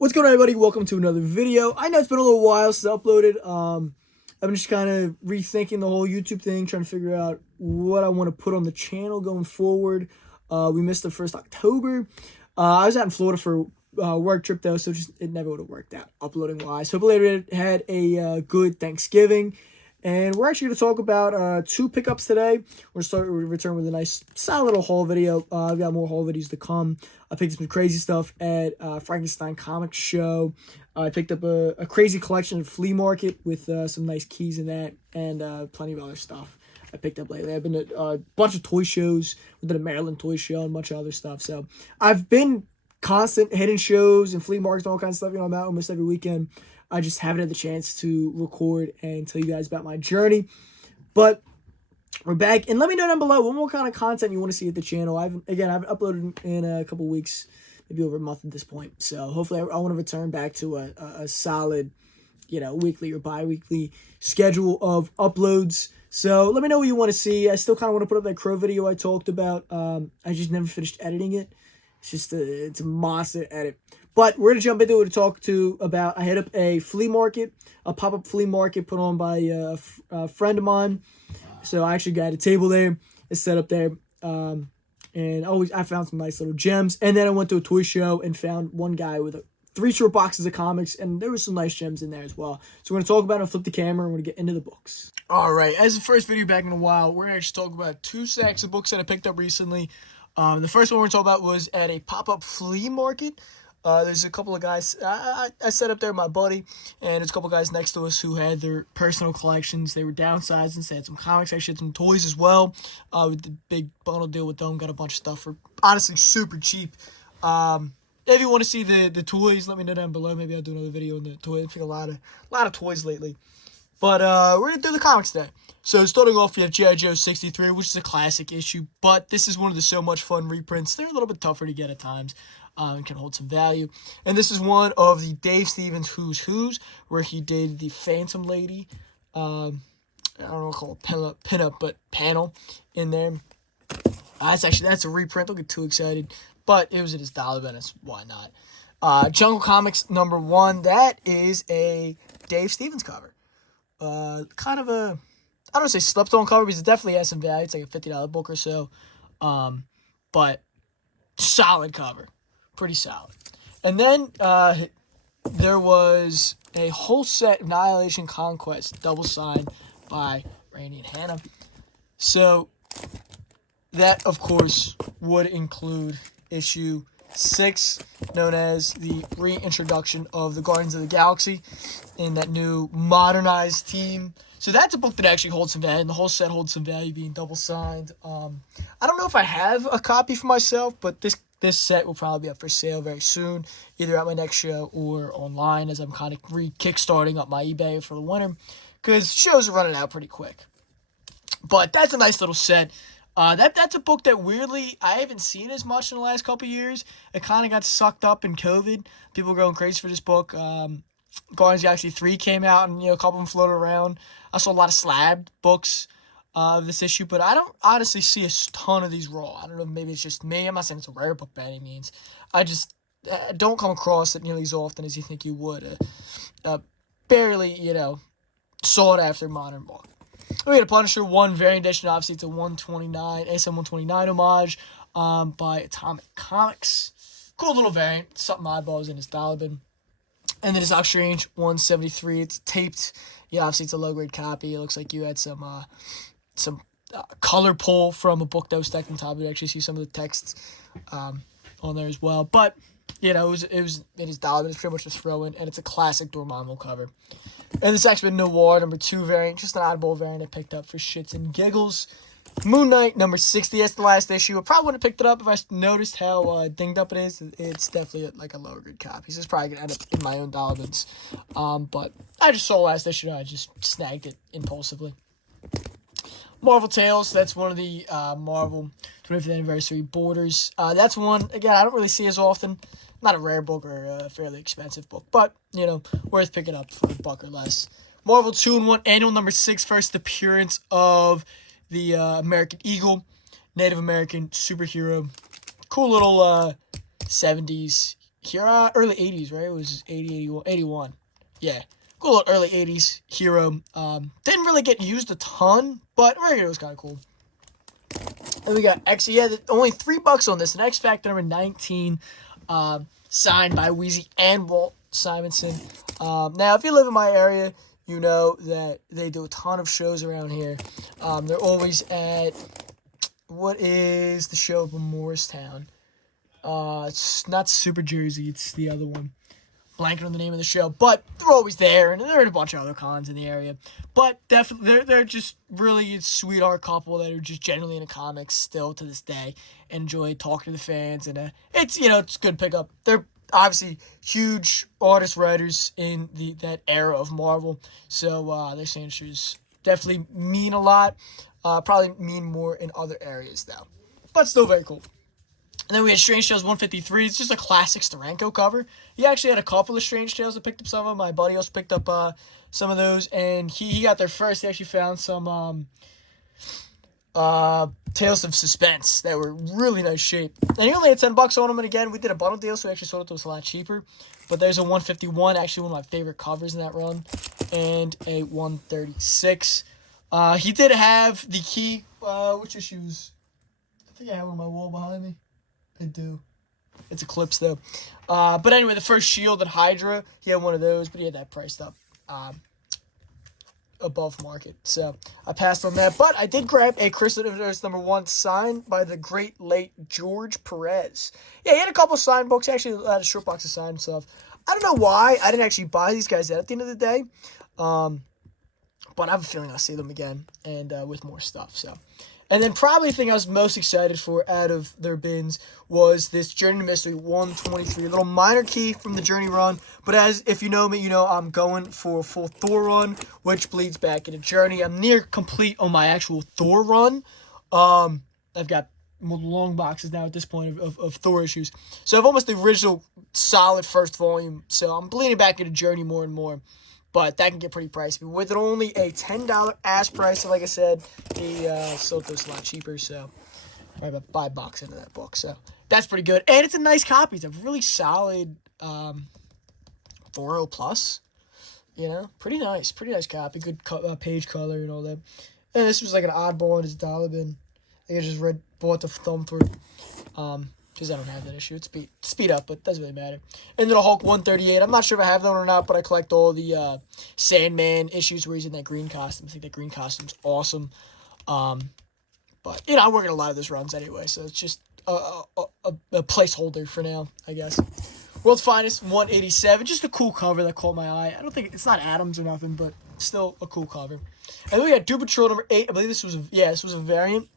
What's going on, everybody? Welcome to another video. I know it's been a little while since I uploaded. I've been just kind of rethinking the whole YouTube thing, trying to figure out what I want to put on the channel going forward. We missed the first October. I was out in Florida for a work trip, though, so it never would have worked out uploading-wise. Hope everybody had a good Thanksgiving. And we're actually going to talk about two pickups today. We're going to return with a nice, solid little haul video. I've got more haul videos to come. I picked up some crazy stuff at Frankenstein Comics Show. I picked up a crazy collection at Flea Market with some nice keys in that and plenty of other stuff I picked up lately. I've been to a bunch of toy shows. We did a Maryland toy show and a bunch of other stuff. So I've been constant hitting shows and flea markets and all kinds of stuff. I'm out almost every weekend. I just haven't had the chance to record and tell you guys about my journey. But we're back. And let me know down below what more kind of content you want to see at the channel. I haven't uploaded in a couple weeks, maybe over a month at this point. So hopefully I want to return back to a solid, weekly or bi-weekly schedule of uploads. So let me know what you want to see. I still kind of want to put up that Crow video I talked about. I just never finished editing it. It's just it's a monster edit. But we're going to jump into it to talk about. I hit up a flea market, a pop-up flea market put on by a friend of mine. So I actually got a table there. It's set up there. And I found some nice little gems. And then I went to a toy show and found one guy with 3 short boxes of comics. And there was some nice gems in there as well. So we're going to talk about it and flip the camera. And we're going to get into the books. All right. As the first video back in a while, we're going to actually talk about 2 sacks of books that I picked up recently. The first one we're talking about was at a pop-up flea market. There's a couple of guys, I set up there with my buddy, and there's a couple of guys next to us who had their personal collections. They were downsizing, so they had some comics, actually had some toys as well. With the big bundle deal with them, got a bunch of stuff for, honestly, super cheap. If you want to see the toys, let me know down below. Maybe I'll do another video on the toys. I've picked a lot of toys lately. But we're going to do the comics today. So starting off, we have G.I. Joe 63, which is a classic issue. But this is one of the So Much Fun reprints. They're a little bit tougher to get at times and can hold some value. And this is one of the Dave Stevens Who's Who's, where he did the Phantom Lady. I don't know what to call it, pin-up, but panel in there. That's a reprint. Don't get too excited. But it was at his dollar bonus. Why not? Jungle Comics #1. That is a Dave Stevens cover. Kind of a, I don't want to say slept on cover because it definitely has some value. It's like a $50 book or so. But solid cover. Pretty solid. And then there was a whole set of Annihilation Conquest double signed by Randy and Hannah. So that, of course, would include issue 6, known as the reintroduction of the Guardians of the Galaxy in that new modernized team. So that's a book that actually holds some value, and the whole set holds some value being double signed. I don't know if I have a copy for myself, but this set will probably be up for sale very soon, either at my next show or online, as I'm kind of kickstarting up my eBay for the winter, because shows are running out pretty quick. But that's a nice little set. That's a book that weirdly I haven't seen as much in the last couple years. It kind of got sucked up in COVID. People were going crazy for this book. Guardians of the Galaxy 3 came out, and a couple of them floated around. I saw a lot of slabbed books of this issue, but I don't honestly see a ton of these raw. I don't know, maybe it's just me. I'm not saying it's a rare book by any means. I just don't come across it nearly as often as you think you would. Barely, sought after modern book. We had a Punisher 1 variant edition. Obviously, it's a 129, ASM 129 homage by Atomic Comics. Cool little variant. Something eyeballs in his dollar bin. And then it's Doctor Strange 173. It's taped. Yeah, obviously, it's a low-grade copy. It looks like you had some color pull from a book that was stacked on top. You actually see some of the texts on there as well. But, it was in his dollar bin. It's pretty much a throw-in. And it's a classic Dormammu cover. And this X-Men Noir #2 variant, just an oddball variant I picked up for shits and giggles. Moon Knight #60, that's the last issue. I probably wouldn't have picked it up if I noticed how dinged up it is. It's definitely like a lower grade copy. So it's probably going to end up in my own dollar bins. But I just saw last issue and I just snagged it impulsively. Marvel Tales, that's one of the Marvel 25th Anniversary Borders. That's one, again, I don't really see as often. Not a rare book or a fairly expensive book, but, worth picking up for $1 or less. Marvel 2-in-1 Annual #6, first appearance of the American Eagle, Native American superhero. Cool little 70s Hero, early 80s, right? It was 80, 81, 81. Yeah. Cool little early 80s hero. Didn't really get used a ton, but regular was kind of cool. And we got X. Yeah, only $3 on this. An X Factor number 19, signed by Wheezy and Walt Simonson. Now, if you live in my area, you know that they do a ton of shows around here. They're always at, what is the show up in Morristown? It's not Super Jersey, it's the other one. Blanking on the name of the show, but they're always there, and they're in a bunch of other cons in the area. But definitely, they're just really a sweetheart couple that are just generally into comics still to this day. Enjoy talking to the fans, and it's it's good pickup. They're obviously huge artists, writers in that era of Marvel, so their signatures definitely mean a lot. Probably mean more in other areas though, but still very cool. And then we had Strange Tales 153. It's just a classic Steranko cover. He actually had a couple of Strange Tales. I picked up some of them. My buddy also picked up some of those. And he got there first. He actually found some Tales of Suspense that were really nice shape. And he only had $10 on them. And again, we did a bundle deal, so we actually sold it to us a lot cheaper. But there's a 151, actually one of my favorite covers in that run. And a 136. He did have the key. Which issues? I think I have one on my wall behind me. I do. It's Eclipse, though. But anyway, the first Shield and Hydra, he had one of those, but he had that priced up above market. So I passed on that. But I did grab a Crystal Universe number 1 signed by the great late George Perez. Yeah, he had a couple signed books. Actually, had a short box of signed stuff. I don't know why I didn't actually buy these guys out at the end of the day. But I have a feeling I'll see them again and with more stuff. So. And then probably the thing I was most excited for out of their bins was this Journey to Mystery 123. A little minor key from the Journey run. But if you know me, you know I'm going for a full Thor run, which bleeds back into Journey. I'm near complete on my actual Thor run. I've got long boxes now at this point of Thor issues. So I've almost the original solid first volume. So I'm bleeding back into Journey more and more. But that can get pretty pricey. But with it only a $10 ass price, and like I said, the sold those a lot cheaper. So probably about $5 into that book. So that's pretty good. And it's a nice copy. It's a really solid 4.0 plus. Pretty nice copy. Good page color and all that. And this was like an oddball in his dollar bin. I think I just bought the thumb through. Because I don't have that issue. It's speed up, but it doesn't really matter. And then a Hulk 138. I'm not sure if I have that one or not, but I collect all the Sandman issues where he's in that green costume. I think that green costume's awesome. But, I'm working a lot of those runs anyway, so it's just a placeholder for now, I guess. World's Finest 187. Just a cool cover that caught my eye. I don't think it's not Adams or nothing, but still a cool cover. And then we got Doom Patrol number 8. I believe this was a variant.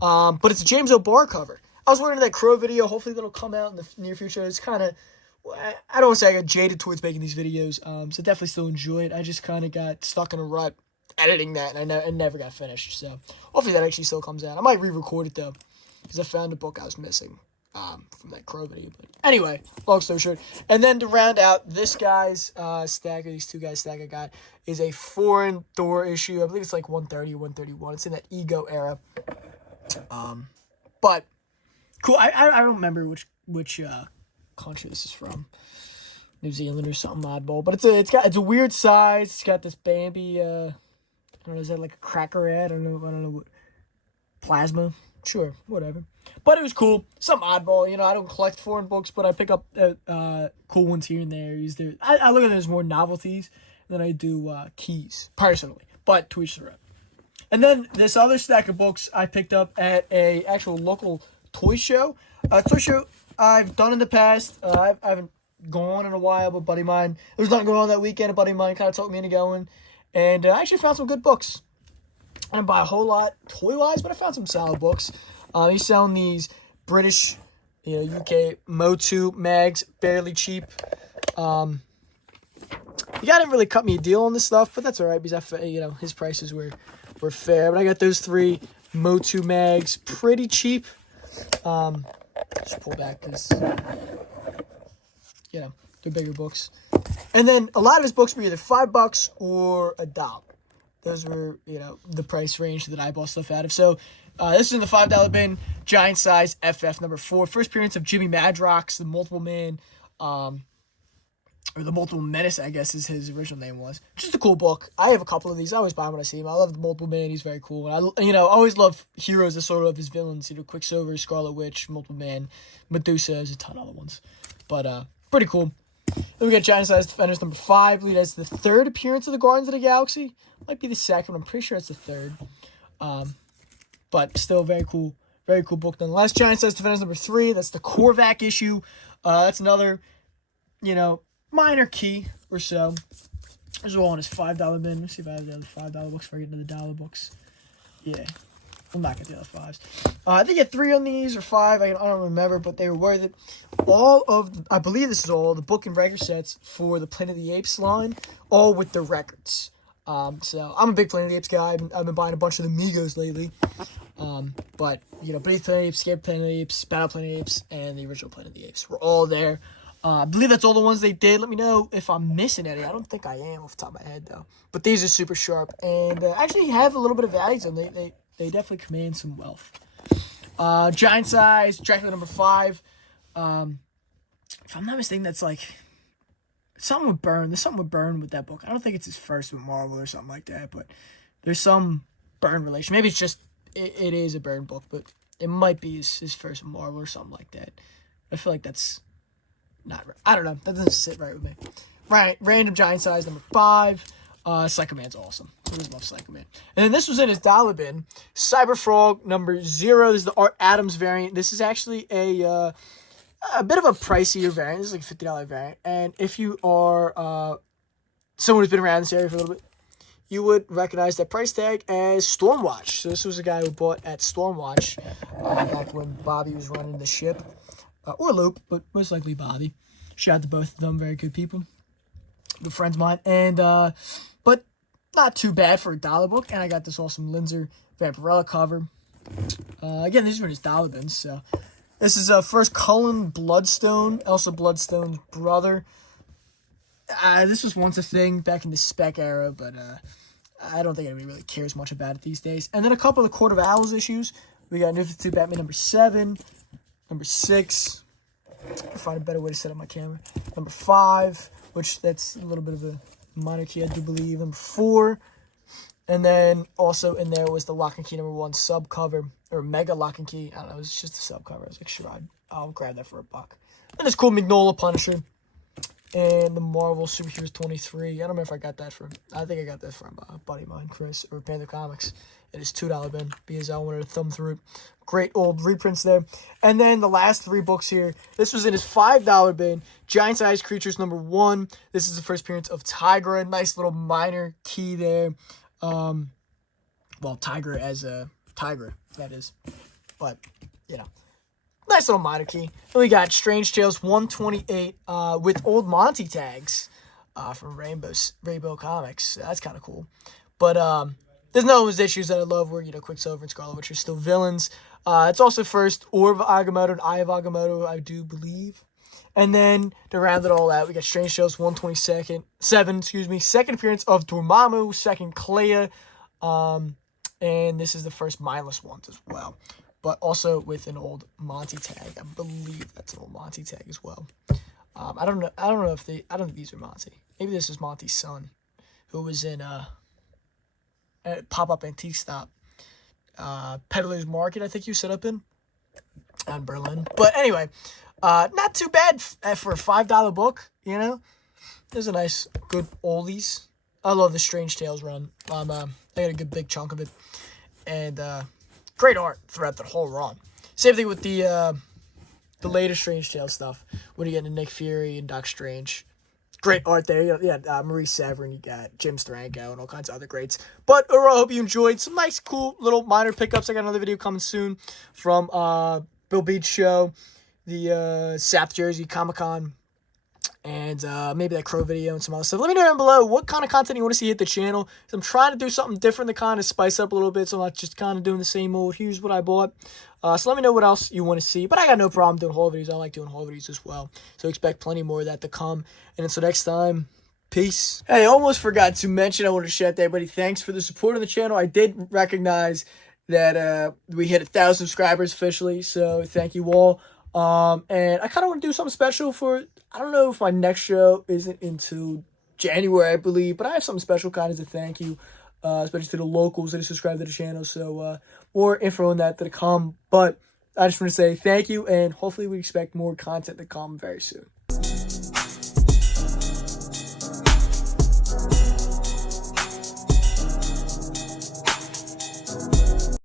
But it's a James O'Barr cover. I was wondering that Crow video. Hopefully that'll come out in the near future. It's kind of, I don't want to say I got jaded towards making these videos. So definitely still enjoy it. I just kind of got stuck in a rut editing that, and I never got finished. So hopefully that actually still comes out. I might re-record it though, because I found a book I was missing from that Crow video. But anyway, long story short. And then to round out this guy's stack, or these two guys' stack I got, is a foreign Thor issue. I believe it's like 130 or 131. It's in that Ego era. But cool. I don't remember which country this is from. New Zealand or something oddball. But it's a weird size. It's got this Bambi. I don't know. Is that like a cracker ad? I don't know what. Plasma. Sure, whatever. But it was cool. Some oddball. I don't collect foreign books, but I pick up cool ones here and there. I look at them as more novelties than I do keys personally. But to each their own. And then this other stack of books I picked up at a actual local toy show. Toy show I've done in the past. I haven't gone in a while, but a buddy of mine, there was nothing going on that weekend. A buddy of mine kind of talked me into going. And I actually found some good books. I didn't buy a whole lot toy-wise, but I found some solid books. He's selling these British, UK Motu mags, barely cheap. The guy didn't really cut me a deal on this stuff, but that's all right because his prices were fair. But I got those 3 Motu mags pretty cheap. Just pull back because they're bigger books. And then a lot of his books were either $5 or $1. Those were, the price range that I bought stuff out of. So this is in the $5 bin, giant size FF number 4. First appearance of Jimmy Madrox, the Multiple Man or the Multiple Menace, I guess is his original name was. Just a cool book. I have a couple of these. I always buy them when I see him. I love the Multiple Man. He's very cool. And I always love heroes as sort of his villains. Quicksilver, Scarlet Witch, Multiple Man, Medusa. There's a ton of other ones. But pretty cool. Then we got Giant Size Defenders number 5. Lead as the 3rd appearance of the Guardians of the Galaxy. Might be the 2nd. I'm pretty sure it's the 3rd. But still very cool. Very cool book nonetheless. Giant Size Defenders number 3. That's the Korvac issue. That's another, minor key or so. This is all on his $5 bin. Let's see if I have the other $5 books before I get into the dollar books. Yeah. I'm not going to the other 5s. I think I had 3 on these or 5. I don't remember, but they were worth it. I believe this is all the book and record sets for the Planet of the Apes line, all with the records. So I'm a big Planet of the Apes guy. I've been buying a bunch of the Migos lately. But, Beneath Planet of the Apes, Scared Planet of the Apes, Battle Planet of the Apes, and the original Planet of the Apes were all there. I believe that's all the ones they did. Let me know if I'm missing any. I don't think I am off the top of my head, though. But these are super sharp and actually have a little bit of value to them. They definitely command some wealth. Giant Size, Dracula number 5. If I'm not mistaken, that's like something with Byrne. There's something with Byrne with that book. I don't think it's his first with Marvel or something like that, but there's some Byrne relation. Maybe it's just it is a Byrne book, but it might be his first with Marvel or something like that. I feel like that's not right. I don't know. That doesn't sit right with me. Right, random Giant Size number 5. Psycho Man's awesome. I always love Psycho Man. And then this was in his dollar bin. Cyber Frog number 0. This is the Art Adams variant. This is actually a bit of a pricier variant. This is like a $50 variant. And if you are someone who's been around this area for a little bit, you would recognize that price tag as Stormwatch. So this was a guy who bought at Stormwatch back when Bobby was running the ship. Or Luke, but most likely Bobby. Shout out to both of them. Very good people. Good friends of mine. And, but not too bad for a dollar book. And I got this awesome Linzer Vampirella cover. Again, these are his dollar bins. So this is first Cullen Bloodstone, Elsa Bloodstone's brother. This was once a thing back in the spec era, but I don't think anybody really cares much about it these days. And then a couple of the Court of Owls issues. We got New 52 Batman number 7. Number 6, I'll find a better way to set up my camera. Number 5, which that's a little bit of a minor key, I do believe. Number 4, and then also in there was the Lock and Key number 1 sub cover, or Mega Lock and Key. I don't know, it was just a sub cover. I was like, sure, I'll grab that for $1. And this cool Mignola Punisher, and the Marvel Superheroes 23. I don't remember if I got that from. I think I got that from a buddy of mine, Chris, or Panther Comics. It is $2 bin because I wanted to thumb through it. Great old reprints there. And then the last 3 books here. This was in his $5 bin. Giant Size Creatures number 1. This is the first appearance of Tigra. Nice little minor key there. Well, Tigra as a Tigra, that is. But, nice little minor key. Then we got Strange Tales 128 with old Monty tags from Rainbow Comics. That's kind of cool. But there's no those issues that I love where, Quicksilver and Scarlet Witch are still villains. It's also first Orb of Agamotto and Eye of Agamotto, I do believe. And then to round it all out, we got Strange Tales 127, second appearance of Dormammu, second Clea, and this is the first Mindless ones as well. But also with an old Monty tag. I believe that's an old Monty tag as well. I don't know if I don't think these are Monty. Maybe this is Monty's son, who was in Pop-Up Antique Stop. Peddler's Market, I think you set up in Berlin. But anyway, not too bad for a $5 book, There's a nice, good oldies. I love the Strange Tales run. I got a good big chunk of it. And great art throughout the whole run. Same thing with the later Strange Tales stuff. When you get into Nick Fury and Doc Strange. Great art there. You got Marie Severin, you got Jim Steranko, and all kinds of other greats. But overall, I hope you enjoyed some nice, cool little minor pickups. I got another video coming soon from Bill Beach's show, the South Jersey Comic-Con, and maybe that Crow video and some other stuff. Let me know down below what kind of content you want to see hit the channel. I'm trying to do something different to kind of spice up a little bit, so I'm not just kind of doing the same old, here's what I bought. So let me know what else you want to see. But I got no problem doing haul videos. I like doing haul videos as well. So expect plenty more of that to come. And until next time, peace. Hey, I almost forgot to mention, I want to shout out to everybody. Thanks for the support on the channel. I did recognize that we hit 1,000 subscribers officially. So thank you all. And I kind of want to do something special for I don't know if my next show isn't until January, I believe, but I have something special kind of to thank you, especially to the locals that have subscribed to the channel. So more info on that to come. But I just want to say thank you, and hopefully we expect more content to come very soon.